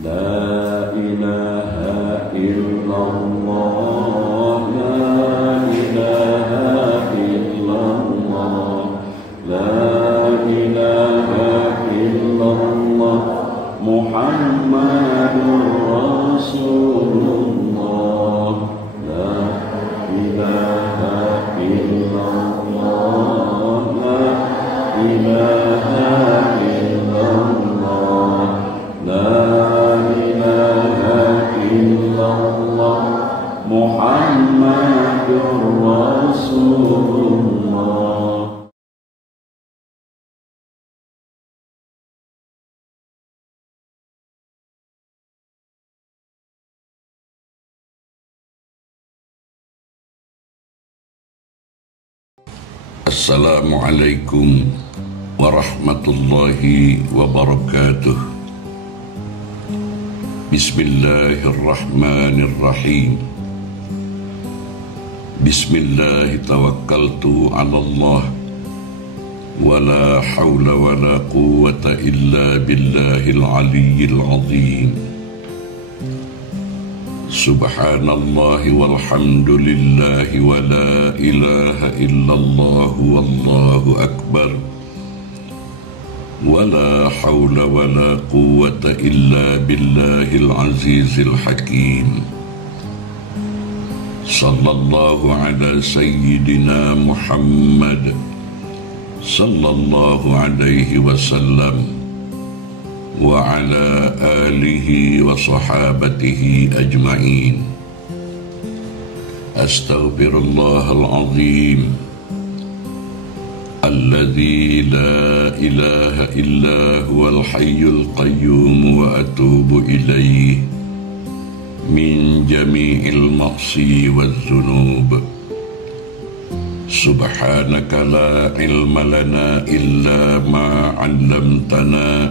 La ilaha illallah, la ilaha illallah, la ilaha illallah, Muhammadur Rasulullah, la ilaha illallah, la ilaha illallah, la Muhammadur Rasulullah. Assalamualaikum warahmatullahi wabarakatuh. Bismillahirrahmanirrahim. Bismillahi tawakkaltu ala Allah, wala hawla wala quwwata illa billahil aliyyil azim. Subhanallah walhamdulillahi wa la ilaha illallah wallahu akbar, wala hawla wala quwwata illa billahil azizil hakim. Sallallahu ala sayyidina Muhammad sallallahu alaihi wasallam wa ala alihi wa sahabatihi ajma'in. Astaghfirullahal azim alladzi la ilaha illa huwal hayyul qayyum wa atubu ilaihi min jami'il ma'si wal dhunub. Subhanaka la ilma lana illa ma 'allamtana,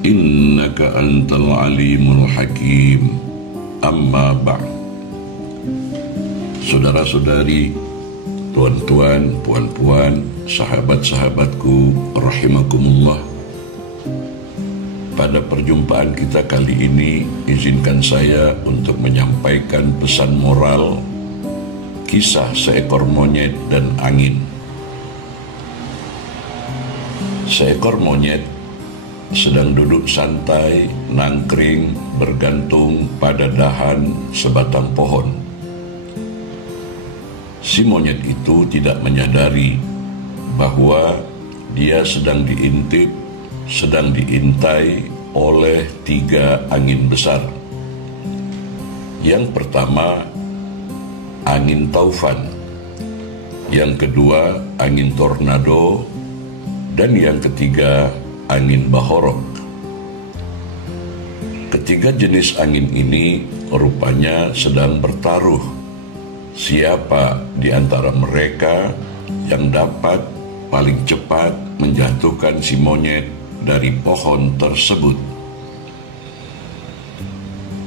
innaka antal alimul hakim. Amma ba'd. Saudara-saudari, tuan-tuan, puan-puan, sahabat-sahabatku rahimakumullah. Pada perjumpaan kita kali ini, izinkan saya untuk menyampaikan pesan moral kisah seekor monyet dan angin. Seekor monyet sedang duduk santai, nangkring, bergantung pada dahan sebatang pohon. Si monyet itu tidak menyadari bahwa dia sedang diintip, sedang diintai oleh 3 angin besar. Yang pertama, angin taufan. Yang kedua, angin tornado. Dan yang ketiga, angin bahorok. Ketiga jenis angin ini rupanya sedang bertaruh. Siapa di antara mereka yang dapat paling cepat menjatuhkan si monyet dari pohon tersebut.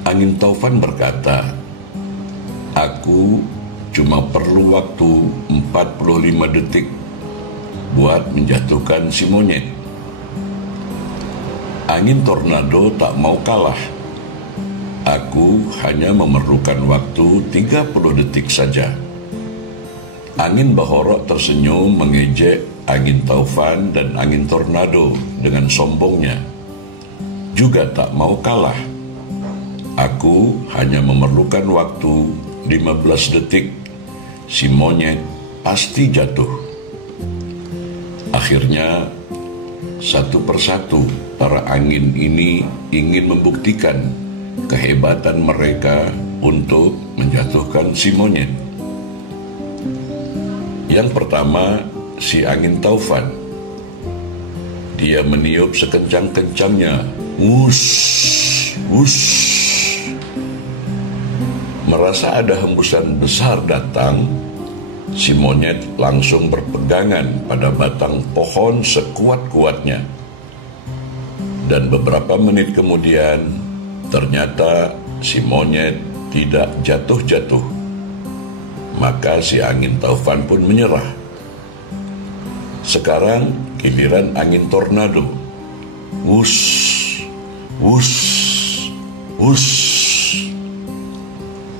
Angin taufan berkata, "Aku cuma perlu waktu 45 detik buat menjatuhkan si monyet." Angin tornado tak mau kalah. "Aku hanya memerlukan waktu 30 detik saja." Angin bahorok tersenyum mengejek angin taufan dan angin tornado dengan sombongnya. Juga tak mau kalah. "Aku hanya memerlukan waktu 15 detik. Si monyet pasti jatuh." Akhirnya, satu persatu para angin ini ingin membuktikan kehebatan mereka untuk menjatuhkan si monyet. Yang pertama, si angin taufan. Dia meniup sekencang-kencangnya, "Wus, wus." Merasa ada hembusan besar datang, si monyet langsung berpegangan pada batang pohon sekuat-kuatnya. Dan beberapa menit kemudian, ternyata si monyet tidak jatuh-jatuh. Maka si angin taufan pun menyerah. Sekarang giliran angin tornado. Wus, wus. Hus!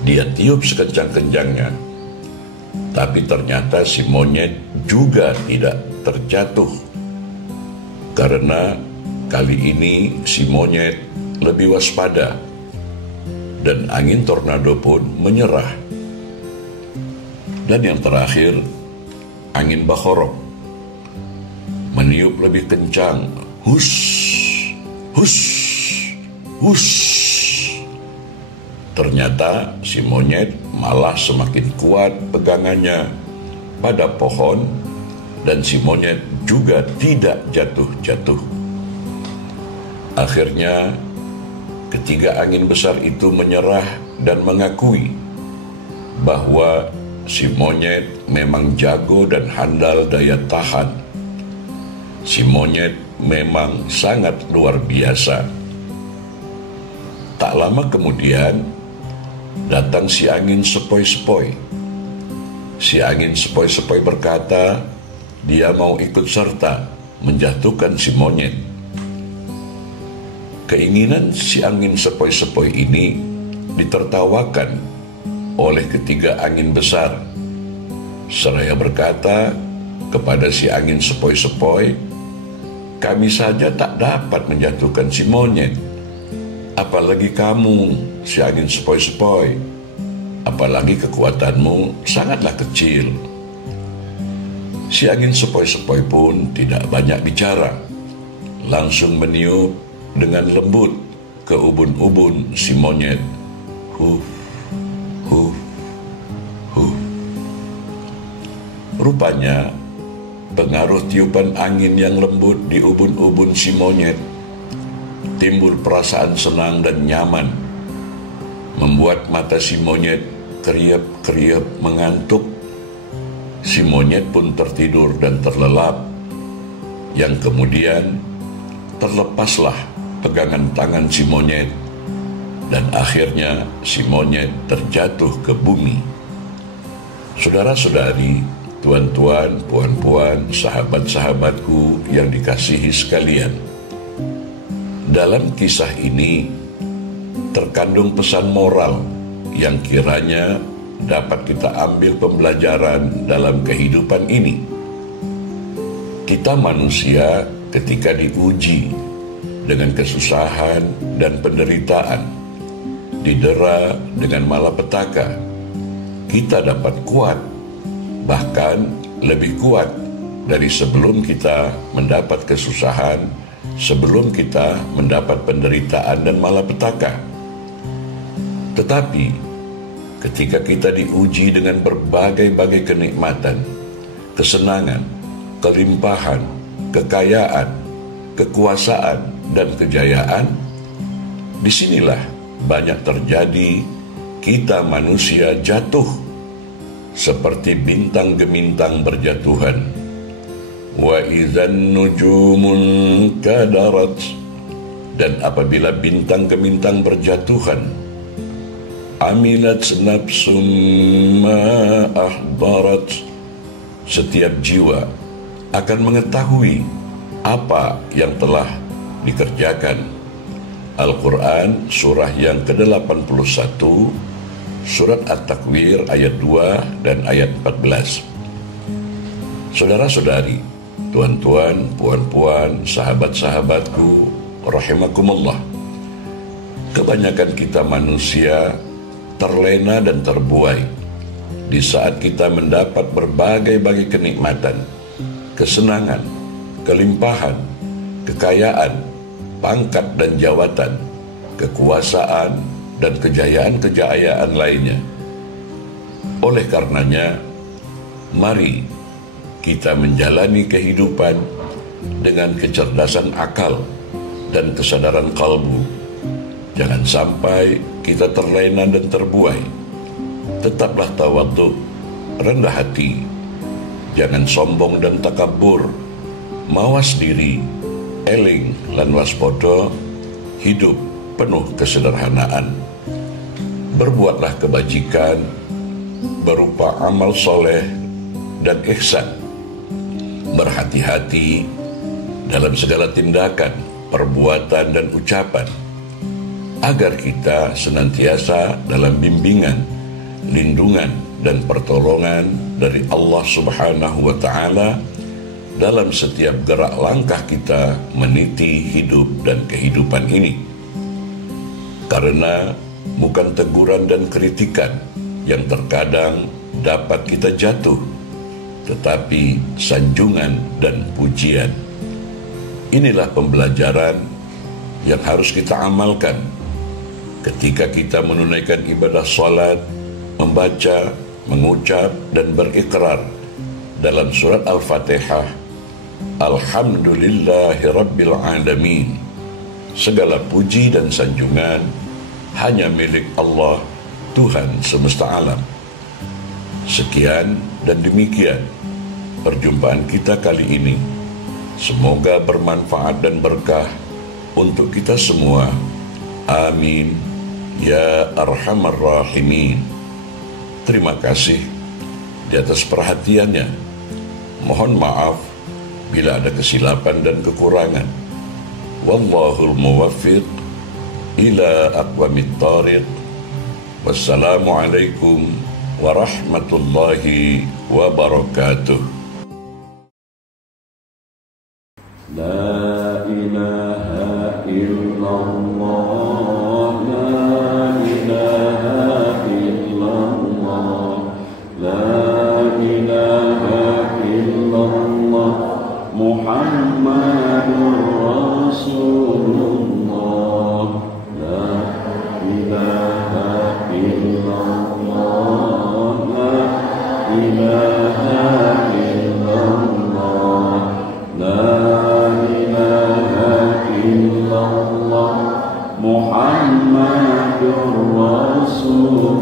Dia tiup sekencang-kencangnya, tapi ternyata si monyet juga tidak terjatuh. Karena kali ini si monyet lebih waspada, dan angin tornado pun menyerah. Dan yang terakhir, angin bakhorok meniup lebih kencang. Hus! Hus! Hus! Ternyata si monyet malah semakin kuat pegangannya pada pohon, dan si monyet juga tidak jatuh-jatuh. Akhirnya, ketiga angin besar itu menyerah dan mengakui bahwa si monyet memang jago dan handal daya tahan. Si monyet memang sangat luar biasa. Tak lama kemudian, datang si angin sepoi-sepoi. Si angin sepoi-sepoi berkata, dia mau ikut serta menjatuhkan si monyet. Keinginan si angin sepoi-sepoi ini ditertawakan oleh ketiga angin besar. Seraya berkata kepada si angin sepoi-sepoi, kami saja tak dapat menjatuhkan si monyet, apalagi kamu, si angin sepoi-sepoi. Apalagi kekuatanmu sangatlah kecil. Si angin sepoi-sepoi pun tidak banyak bicara, langsung meniup dengan lembut ke ubun-ubun si monyet. Huf, huf, huf. Rupanya pengaruh tiupan angin yang lembut di ubun-ubun si monyet, timbul perasaan senang dan nyaman, membuat mata si monyet kriep-kriep mengantuk. Si monyet pun tertidur dan terlelap, yang kemudian terlepaslah pegangan tangan si monyet, dan akhirnya si monyet terjatuh ke bumi. Saudara-saudari, tuan-tuan, puan-puan, sahabat-sahabatku yang dikasihi sekalian, dalam kisah ini terkandung pesan moral yang kiranya dapat kita ambil pembelajaran dalam kehidupan ini. Kita manusia ketika diuji dengan kesusahan dan penderitaan, didera dengan malapetaka, kita dapat kuat, bahkan lebih kuat dari sebelum kita mendapat kesusahan, sebelum kita mendapat penderitaan dan malapetaka. Tetapi ketika kita diuji dengan berbagai-bagai kenikmatan, kesenangan, kelimpahan, kekayaan, kekuasaan, dan kejayaan, disinilah banyak terjadi kita manusia jatuh seperti bintang gemintang berjatuhan. Wa idzan nujumun kadarat, dan apabila bintang gemintang berjatuhan, amilat nafsum ma ahdarat, setiap jiwa akan mengetahui apa yang telah dikerjakan. Al-Quran surah yang ke-81, surat At-Takwir ayat 2 dan ayat 14. Saudara-saudari, tuan-tuan, puan-puan, sahabat-sahabatku, rahimakumullah, kebanyakan kita manusia terlena dan terbuai di saat kita mendapat berbagai-bagai kenikmatan, kesenangan, kelimpahan, kekayaan, pangkat dan jawatan, kekuasaan, dan kejayaan-kejayaan lainnya. Oleh karenanya, mari kita menjalani kehidupan dengan kecerdasan akal dan kesadaran kalbu. Jangan sampai kita terlena dan terbuai. Tetaplah tawadhu, rendah hati. Jangan sombong dan takabur. Mawas diri, eling lan waspada, hidup penuh kesederhanaan. Berbuatlah kebajikan berupa amal soleh dan ihsan. Berhati-hati dalam segala tindakan, perbuatan, dan ucapan. agar kita senantiasa dalam bimbingan, lindungan, dan pertolongan dari Allah Subhanahu wa Ta'ala dalam setiap gerak langkah kita meniti hidup dan kehidupan ini. Karena bukan teguran dan kritikan yang terkadang dapat kita jatuh, tetapi sanjungan dan pujian. Inilah pembelajaran yang harus kita amalkan ketika kita menunaikan ibadah salat, membaca, mengucap, dan berikrar dalam surat Al-Fatihah, Alhamdulillahi Rabbil Alamin. Segala puji dan sanjungan hanya milik Allah, Tuhan semesta alam. Sekian dan demikian perjumpaan kita kali ini. Semoga bermanfaat dan berkah untuk kita semua. Amin ya Arhamar Rahimin. Terima kasih di atas perhatiannya. Mohon maaf bila ada kesilapan dan kekurangan. Wallahul muwaffiq ila aqwamit thariq. Wassalamualaikum warahmatullahi wabarakatuh. La ilaha illallah, la ilaha illallah, la ilaha illallah, Muhammadur Rasulullah, la ilaha illallah, la ilaha illallah, la ilaha illallah, Muhammadur Rasulullah.